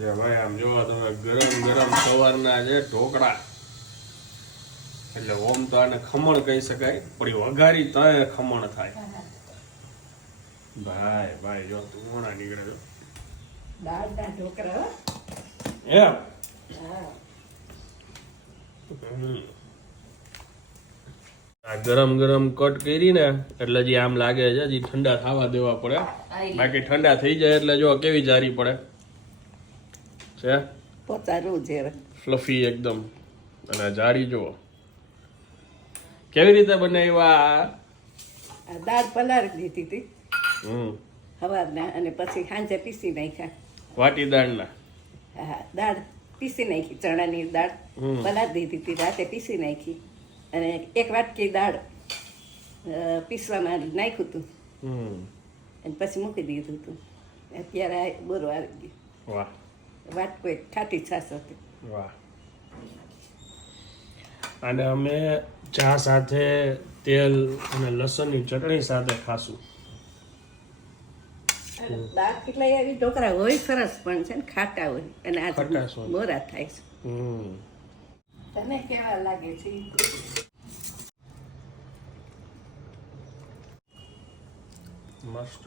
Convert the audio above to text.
આજે ભાઈ આમ જોવા તમે ગરમ ગરમ સવારના છે ઢોકળા એટલે ઓમ તો આને ખમણ કહી શકાય પણ વઘારી તો ખમણ થાય ભાઈ ભાઈ જો તું મોણા નીકળે જો દાળના ઢોકળા એમ આ ગરમ ગરમ કટ કરી ને એટલે જે આમ લાગે છે જે ઠંડા થવા દેવા પડે બાકી ઠંડા થઈ જાય એટલે જો કેવી જારી પડે છે પોતારું છે ફ્લફી એકદમ અને જારી જુઓ કેવી રીતે બનાવ્યા દાળ પલાળી દીધી હતી હમ સવારના અને પછી સાંજે પીસી નાખ્યા વાટી દાળના હા દાળ પીસી નાખી ચણાની દાળ હમ. પલાળી દીધી હતી રાતે પીસી નાખી અને એક વાટકી દાળ પીસવામાં નાખ્યું હતું હમ અને પછી મૂકી દીધું હતું અત્યારે આ બોરો આવી ગયો વાહ વાટકો એક ઠાઠી છાશ હતી વાહ અને અમે ચા સાથે તેલ અને લસણની ચટણી સાથે ખાશું દાળ કેટલાય આવી ઢોકળા હોય સરસ પણ છે ને ખાટા હોય અને આ ખટાશ હોય. બોરા થાય છે હમ તને કેવા લાગે છે મસ્ત